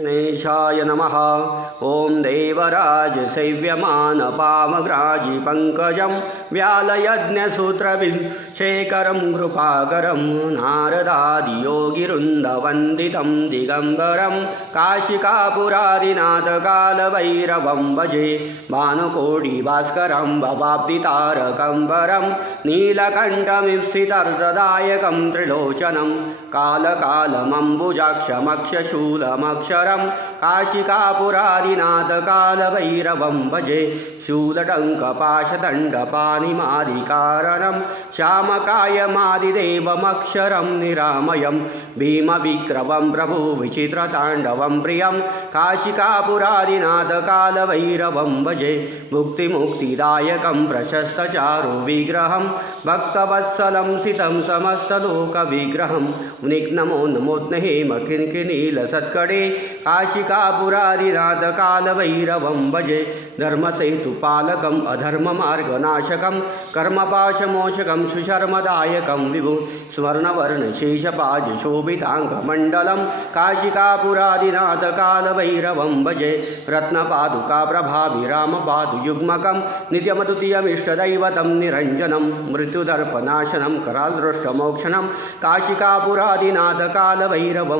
गणेशाय नमः। ॐ देवराज सेव्यमानपामग्राजि पङ्कजं व्यालयज्ञसूत्रभिषेकरं कृपाकरं नारदादियोगिवृन्दवन्दितं दिगम्बरं काशिकापुरादिनाथकालभैरवं भजे भानुकोटिभास्करं भवाब्दितारकं वरं नीलकण्ठमीप्सितर्ददायकं त्रिलोचनं कालकालमम्बुजाक्षमक्षशूलमक्षरं काशिकापुरादिनाथकालभैरवं भजे शूलटङ्कपाशदण्डपानिमादिकारणं श्यामकायमादिदेवमक्षरं निरामयं भीमविक्रमं प्रभुविचित्रताण्डवं प्रियं काशिकापुरादिनाथकालभैरवं भजे मुक्तिमुक्तिदायकं प्रशस्तचारुविग्रहं भक्तवत्सलं सितं समस्तलोकविग्रहं निघ्नमो नमोत्नहेम किङ्किनीलसत्कडे काशिकापुरादिनाथकालभैरवं भजे। धर्मसेतुपालकम् अधर्ममार्गनाशकं कर्मपाशमोचकं सुशर्मदायकं विभु। स्वर्णवर्णशेषपाजशोभिताङ्गमण्डलं काशिकापुरादिनाथकालभैरवं भजे। रत्नपादुकाप्रभाभिरामपादुयुग्मकं नित्यमद्वितीयमिष्टदैवतं निरञ्जनं। मृत्युदर्पनाशनं करालदृष्टमोक्षणं। काशिकापुरादिनाथकालभैरवं